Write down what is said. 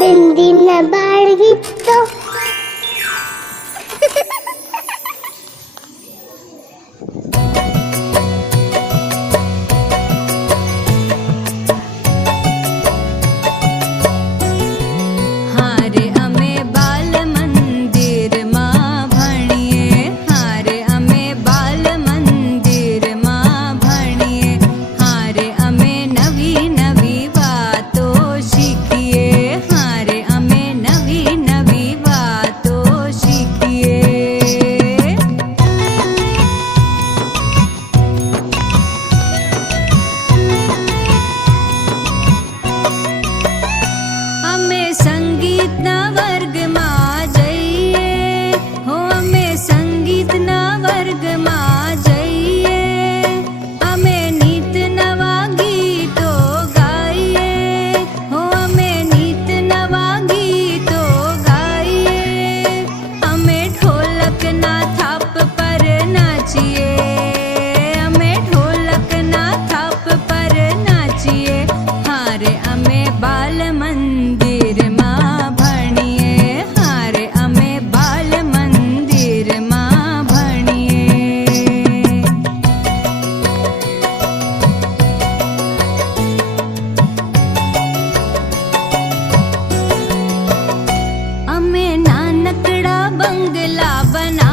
બિંદીના બાળ ગીતો હારે અમે બાલ મંદિરમાં ભણીએ, હારે અમે બાલ મંદિરમાં ભણીએ, હારે અમે નવી નવી વાતો શીખીએ, હારે અમે નવી નવી વાતો શીખીએ. અમે સંગીતના વર્ગમાં જઈએ, હો અમે સંગીતના વર્ગમાં જઈએ, અમે નીત નવા ગીતો ગાઈએ, હો અમે નીત નવા ગીતો ગાઈએ, અમે ઢોલકના થાપ પર નાચીએ, અમે ઢોલકના થાપ પર નાચીએ, હારે અમે બાલ મંદિરમાં ભણીએ, હારે અમે બાલ મંદિરમાં ભણીએ. અમે નાનકડા બંગલા બના